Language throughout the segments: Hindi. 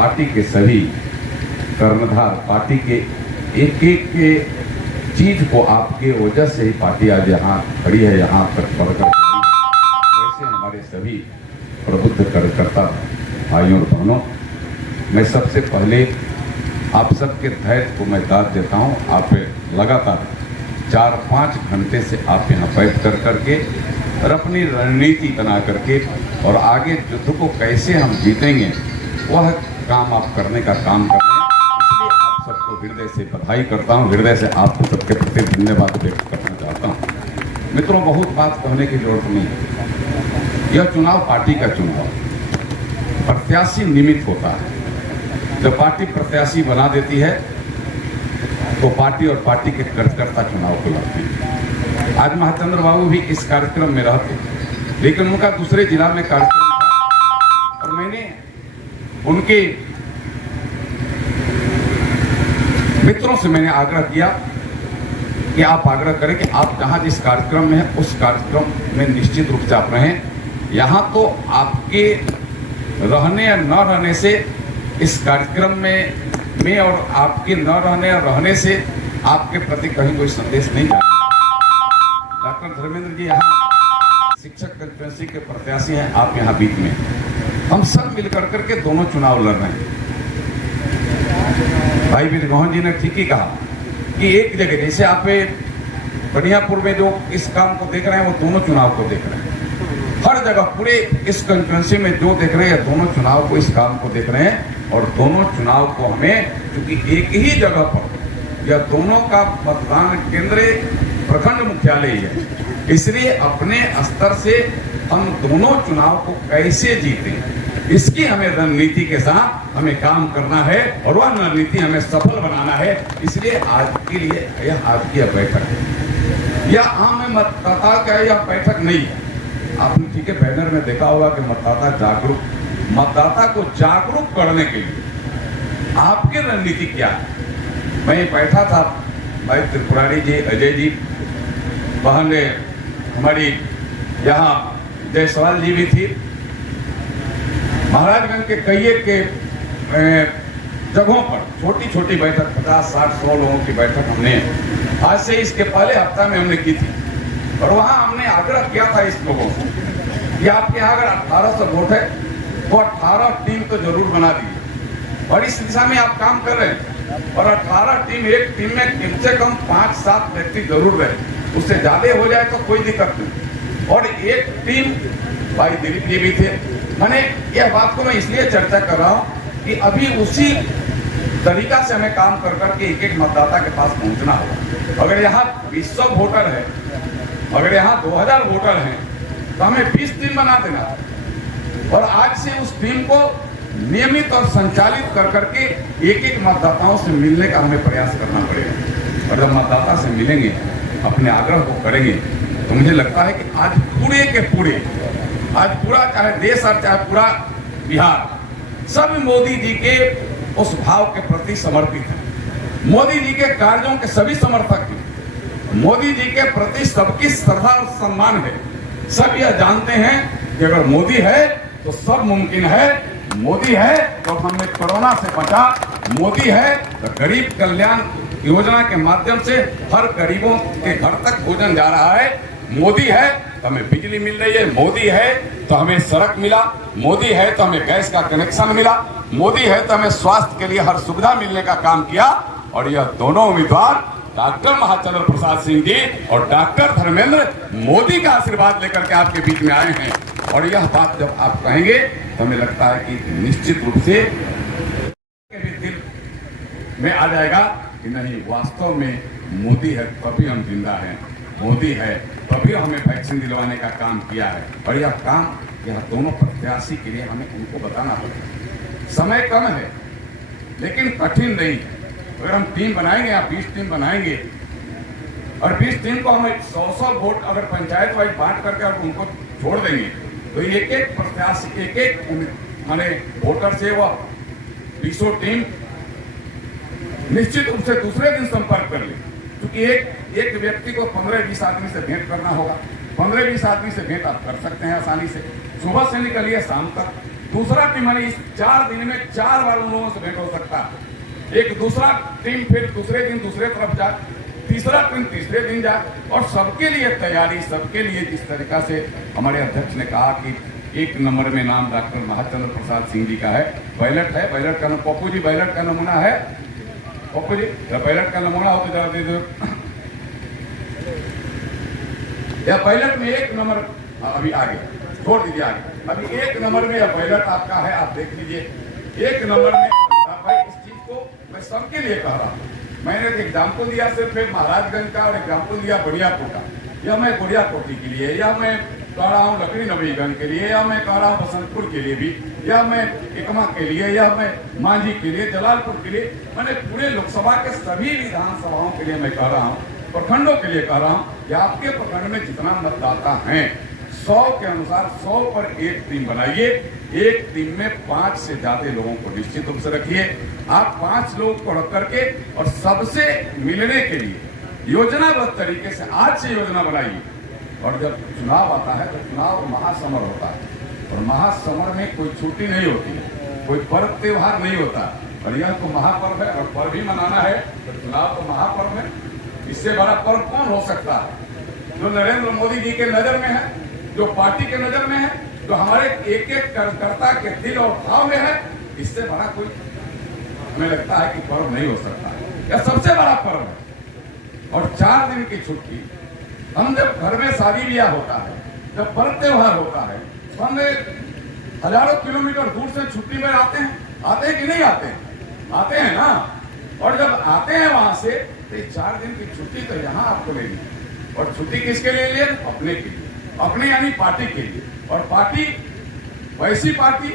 पार्टी के सभी कर्णधार, पार्टी के एक एक के चीज को आपके वजह से ही पार्टी आज यहाँ खड़ी है, यहाँ पर बढ़कर वैसे हमारे सभी प्रबुद्ध कार्यकर्ता भाइयों और बहनों, मैं सबसे पहले आप सबके धैर्य को मैं दाद देता हूँ। आप लगातार 4-5 घंटे से आप यहाँ बैठ कर करके और अपनी रणनीति बना करके और आगे युद्ध को कैसे हम जीतेंगे वह काम आप करने का काम कर रहे हैं। इसलिए आप सबको हृदय से बधाई करता हूँ, हृदय से आप सबके प्रति धन्यवाद व्यक्त करना चाहता हूँ। मित्रों, बहुत बात कहने की जरूरत नहीं है। यह चुनाव पार्टी का चुनाव, प्रत्याशी निमित्त होता है। जब पार्टी प्रत्याशी बना देती है तो पार्टी और पार्टी के कार्यकर्ता चुनाव को लड़ते हैं। आज महाचंद्र बाबू भी इस कार्यक्रम में रहते, लेकिन उनका दूसरे जिला में कार्यक्रम था और मैंने उनके मित्रों से मैंने आग्रह किया कि आप आग्रह करें कि आप जहां जिस कार्यक्रम में हैं उस कार्यक्रम में निश्चित रूप से आप रहें। यहां तो आपके रहने या न रहने से इस कार्यक्रम में और आपके न रहने और रहने से आपके प्रति कहीं कोई संदेश नहीं जाएगा। डॉक्टर धर्मेंद्र जी यहाँ शिक्षक कंस्टिट्यूएंसी के प्रत्याशी हैं, आप यहाँ बीच में, हम सब मिलकर करके दोनों चुनाव लड़ रहे हैं। भाई विजयमोहन जी ने ठीक ही कहा कि एक जगह जैसे आप बढ़ियापुर में जो इस काम को देख रहे हैं वो दोनों चुनाव को देख रहे हैं। हर जगह पूरे इस कंस्टिट्यूएंसी में जो देख रहे हैं दोनों चुनाव को, इस काम को देख रहे हैं और दोनों चुनाव को हमें, क्योंकि एक ही जगह पर या दोनों का मतदान केंद्र प्रखंड मुख्यालय है, इसलिए अपने स्तर से हम दोनों चुनाव को कैसे जीतें इसकी हमें रणनीति के साथ हमें काम करना है और वह रणनीति हमें सफल बनाना है। इसलिए आज के लिए यह आज की बैठक है, यह आम मतदाता का यह बैठक नहीं है। आपने ठीक है बैनर में देखा होगा कि मतदाता को जागरूक करने के लिए आपकी रणनीति क्या है। मैं बैठा था, भाई त्रिपुरारी जी, अजय जी, बहन हमारी यहाँ जायसवाल जी भी थी। महाराजगंज के कई के जगहों पर छोटी छोटी बैठक 50, 60, 100 लोगों की बैठक हमने आज से इसके पहले हफ्ता में हमने की थी और वहां हमने आग्रह किया था इस लोगों को कि आपके यहाँ अगर 1800 वोट है वो 18 टीम तो जरूर बना दीजिए और इस दिशा में आप काम कर रहे हैं और 18 टीम, एक टीम में कम से कम 5-7 व्यक्ति जरूर रहे, उससे ज्यादा हो जाए तो कोई दिक्कत नहीं। और एक टीम, भाई दिलीप जी भी थे। मैंने यह बात को मैं इसलिए चर्चा कर रहा हूँ कि अभी उसी तरीका से हमें काम कर करके एक एक मतदाता के पास पहुंचना होगा। अगर यहाँ 200 वोटर है, अगर यहाँ 2000 वोटर हैं तो हमें 20 टीम बना देना और आज से उस टीम को नियमित और संचालित कर करके एक एक मतदाताओं से मिलने का हमें प्रयास करना पड़ेगा। और जब मतदाता से मिलेंगे, अपने आग्रह को करेंगे, तो मुझे लगता है कि आज पूरे के पूरे, आज पूरा चाहे देश और चाहे पूरा बिहार, सब मोदी जी के उस भाव के प्रति समर्पित है। मोदी जी के कार्यों के सभी समर्थक हैं। मोदी जी के प्रति सबकी श्रद्धा और सम्मान है। सब यह जानते हैं कि अगर मोदी है तो सब मुमकिन है, मोदी है तो हमने कोरोना से बचा, मोदी है तो गरीब कल्याण योजना के माध्यम से हर गरीबों के घर तक भोजन जा रहा है, मोदी है तो हमें बिजली मिल रही है, मोदी है तो हमें सड़क मिला, मोदी है तो हमें गैस का कनेक्शन मिला, मोदी है तो हमें स्वास्थ्य के लिए हर सुविधा मिलने का काम किया। और यह दोनों उम्मीदवार डॉक्टर महाचंद्र प्रसाद सिंह जी और डॉक्टर धर्मेंद्र मोदी का आशीर्वाद लेकर के आपके बीच में आए हैं। और यह बात जब आप कहेंगे तो हमें लगता है कि निश्चित रूप से दिल में आ जाएगा कि नहीं, वास्तव में मोदी है तभी हम जिंदा हैं, मोदी है तभी हमें वैक्सीन दिलवाने का काम किया है। और यह काम यह दोनों प्रत्याशी के लिए हमें उनको बताना पड़ेगा। समय कम है लेकिन कठिन नहीं है। अगर हम टीम बनाएंगे या 20 टीम बनाएंगे और 20 टीम को हम 100 वोट अगर पंचायत वाइज बांट करके और उनको छोड़ देंगे तो एक एक प्रत्याशी, एक एक माने वोटर से वह 20 टीम निश्चित रूप से दूसरे दिन संपर्क कर ले, क्योंकि एक व्यक्ति को 15-20 आदमी से भेंट करना होगा। 15-20 आदमी से भेंट आप कर सकते हैं आसानी से। सुबह से निकलिए शाम तक दूसरा टीम यानी इस 4 दिन में 4 बार उन लोगों से भेंट हो सकता है। एक दूसरा टीम फिर दूसरे दिन दूसरे तरफ जाए, तीसरा टीम तीसरे दिन जाए, और सबके लिए तैयारी, सबके लिए जिस तरीका से हमारे अध्यक्ष ने कहा कि 1 नंबर में नाम डॉक्टर महाचंद्र प्रसाद सिंह जी का है। बैलेट है, बैलेट का नाम पप्पू जी, बैलेट का नमूना है पप्पू जी, बैलेट का नमूना हो तो जरा दे दो। या बैलेट में 1 नंबर अभी आगे छोड़ दीजिए, आगे अभी 1 नंबर में यह बैलेट आपका है, आप देख लीजिए 1 नंबर में। भाई इस चीज को मैं सबके लिए कह रहा हूँ, मैंने एक एग्जाम्पल दिया सिर्फ महाराजगंज का और एग्जाम्पल दिया बढ़ियापुर का, या मैं बढ़िया कोठी के लिए, या मैं कह रहा हूँ लकड़ी नवीगंज के लिए, या मैं कह रहा हूँ बसंतपुर के लिए भी, या मैं एकमा के लिए, या मैं मांझी के लिए, जलालपुर के लिए, मैंने पूरे लोकसभा के सभी विधानसभाओं के लिए मैं कह रहा हूँ, प्रखंडों के लिए कह रहा हूँ कि आपके प्रखंड में जितना मतदाता हैं 100 के अनुसार 100 पर 1 टीम बनाइए। 1 टीम में 5 से ज्यादा लोगों को निश्चित रूप से रखिए। आप 5 लोग को रख करके और सबसे मिलने के लिए योजनाबद्ध तरीके से आज से योजना बनाइए। और जब चुनाव आता है तो चुनाव महासमर होता है, और महासमर में कोई छुट्टी नहीं होती है, कोई पर्व त्योहार नहीं होता, और यह तो महापर्व है, और पर्व भी मनाना है तो चुनाव तो महापर्व है। इससे बड़ा पर्व कौन हो सकता है? जो नरेंद्र मोदी जी के नजर में है, जो पार्टी के नजर में है, जो हमारे एक एक कार्यकर्ता के दिल और भाव में है, इससे बड़ा कोई हमें लगता है कि पर्व नहीं हो सकता। यह सबसे बड़ा पर्व है। और 4 दिन की छुट्टी, हम जब घर में शादी ब्याह होता है, जब पर्व त्योहार होता है, तो हम हजारों किलोमीटर दूर से छुट्टी में आते हैं कि नहीं आते हैं? आते हैं ना। और जब आते हैं वहां से तो 4 दिन की छुट्टी तो यहाँ आपको लेनी है। और छुट्टी किसके लिए लिए? अपने के लिए, अपने यानी पार्टी के लिए। और पार्टी वैसी पार्टी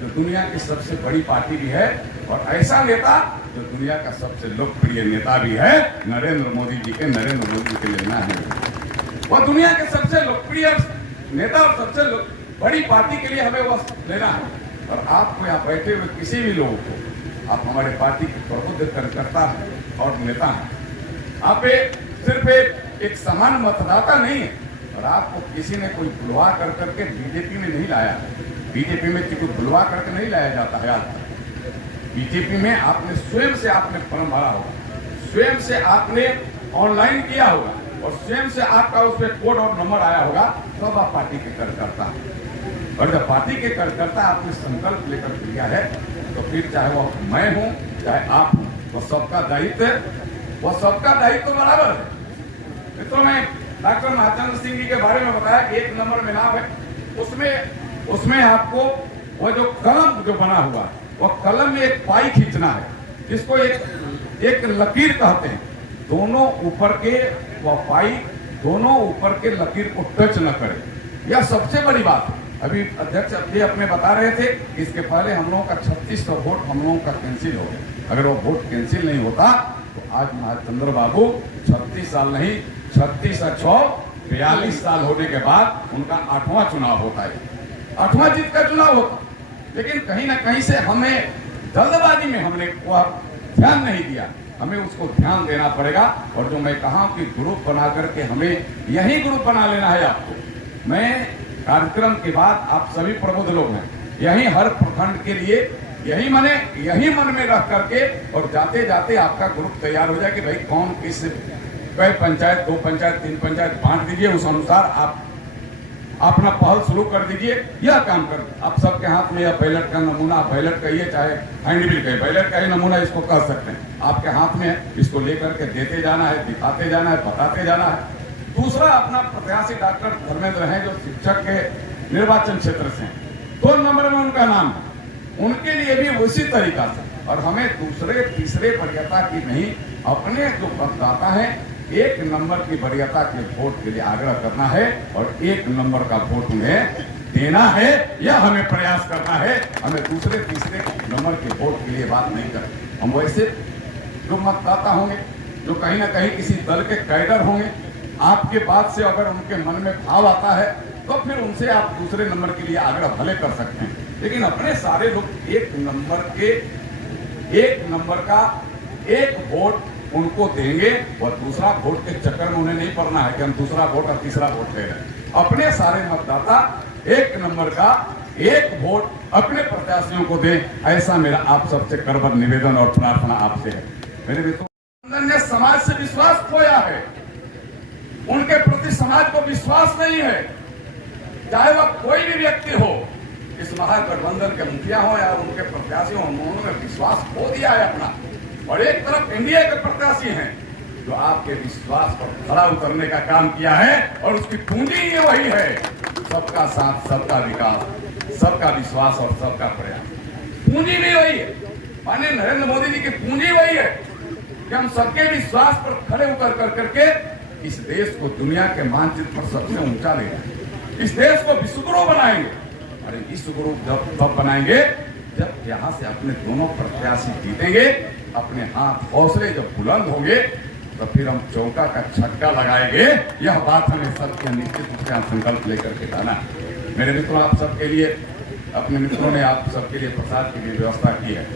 जो दुनिया की सबसे बड़ी पार्टी भी है, और ऐसा नेता जो दुनिया का सबसे लोकप्रिय नेता भी है, नरेंद्र मोदी जी के लेना है। वह दुनिया के सबसे लोकप्रिय नेता और सबसे बड़ी पार्टी के लिए हमें वह लेना है। और आपको यहाँ बैठे हुए किसी भी लोगों को, आप हमारे पार्टी के प्रबुद्ध कार्यकर्ता हैं और नेता हैं। आप सिर्फ एक सामान्य मतदाता नहीं है, और आपको किसी ने कोई बुलवा कर करके बीजेपी में नहीं लाया है। बीजेपी में कोई बुलवा करके नहीं लाया जाता है। आज तक बीजेपी में आपने स्वयं से आपने फॉर्म भरा होगा, स्वयं से आपने ऑनलाइन किया होगा, और स्वयं से आपका उस पर कोड और नंबर आया होगा, तब आप पार्टी के कार्यकर्ता। और जब पार्टी के कार्यकर्ता आपने संकल्प लेकर किया है, तो फिर चाहे वो मैं हूं चाहे आप हूं, वो सबका दायित्व है, वो सबका दायित्व बराबर है। तो मैं डॉक्टर महाचंद्र सिंह जी के बारे में बताया कि 1 नंबर में नाम है, उसमें आपको वो जो कलम जो बना हुआ है, वो कलम में एक पाई खींचना है, जिसको एक लकीर कहते हैं। दोनों ऊपर के वो पाई दोनों ऊपर के लकीर को टच न करे, यह सबसे बड़ी बात है। अभी अध्यक्ष अभी अपने बता रहे थे, इसके पहले हम लोगों का 3600 वोट हम लोगों का कैंसिल हो गया। अगर वो वोट कैंसिल नहीं होता तो आज महाचंद्र बाबू 36 साल नहीं, 36 और 6 42 साल होने के बाद उनका 8वां चुनाव होता है, 8वां जीत का चुनाव होता। लेकिन कहीं ना कहीं से हमें जल्दबाजी में हमने ध्यान नहीं दिया, हमें उसको ध्यान देना पड़ेगा। और जो मैं कहा कि ग्रुप बना करके हमें यही ग्रुप बना लेना है आपको। मैं कार्यक्रम के बाद आप सभी प्रबुद्ध लोग हैं, यही हर प्रखंड के लिए यही मन में रख करके, और जाते जाते आपका ग्रुप तैयार हो जाए कि भाई कौन किस, कई पंचायत, 2 पंचायत, 3 पंचायत बांट दीजिए, उस अनुसार आप अपना पहल शुरू कर दीजिए। यह काम कर, आप सबके हाथ में यह बैलेट का नमूना, बैलेट कहिए चाहे हैंडबिल कहिए, बैलेट का ही नमूना इसको कह सकते हैं, आपके हाथ में है। इसको लेकर के देते जाना है, दिखाते जाना है, बताते जाना है। दूसरा, अपना प्रत्याशी डॉक्टर धर्मेंद्र हैं, जो शिक्षक के निर्वाचन क्षेत्र से हैं, 2 नंबर में उनका नाम है, उनके लिए भी उसी तरीका से। और हमें दूसरे तीसरे वरीयता की नहीं, अपने जो मतदाता है 1 नंबर की वरीयता के वोट के लिए आग्रह करना है, और 1 नंबर का वोट उन्हें देना है, यह हमें प्रयास करना है। हमें दूसरे तीसरे नंबर के वोट के लिए बात नहीं करनी। हम वैसे जो मतदाता होंगे, जो कहीं ना कहीं किसी दल के कैडर होंगे, आपके बात से अगर उनके मन में भाव आता है तो फिर उनसे आप दूसरे नंबर के लिए आग्रह भले कर सकते हैं। लेकिन अपने सारे लोग 1 नंबर का 1 वोट उनको देंगे, और दूसरा वोट के चक्कर में उन्हें नहीं पड़ना है कि हम दूसरा वोट और तीसरा वोट दे रहे हैं। अपने सारे मतदाता 1 नंबर का एक वोट अपने प्रत्याशियों को दें, ऐसा मेरा आप सबसे करबद्ध निवेदन और प्रार्थना आपसे है। मेरे मित्रों ने समाज से विश्वास खोया है, उनके प्रति समाज को विश्वास नहीं है। चाहे वह कोई भी व्यक्ति हो, इस महागठबंधन के मुखिया हो या उनके प्रत्याशी हो, उन्होंने विश्वास खो दिया है अपना। और एक तरफ एनडीए के प्रत्याशी हैं जो आपके विश्वास पर खरा उतरने का काम किया है, और उसकी पूंजी ये वही है, सबका साथ, सबका विकास, सबका विश्वास और सबका प्रयास। पूंजी भी वही है, माननीय नरेंद्र मोदी जी की पूंजी वही है कि हम सबके विश्वास पर खड़े उतर कर करके इस देश को दुनिया के मानचित्र पर सबसे ऊंचा ले जाएंगे, इस देश को विश्वगुरु बनाएंगे। अरे विश्वगुरु जब बनाएंगे जब यहाँ से अपने दोनों प्रत्याशी जीतेंगे, अपने हाथ हौसले जब बुलंद होंगे, तो फिर हम चौका का छक्का लगाएंगे। यह बात हमें सबके निश्चित रूप से संकल्प लेकर के जाना है। मेरे मित्रों, आप सबके लिए, अपने मित्रों ने आप सबके लिए प्रसाद की भी व्यवस्था की है।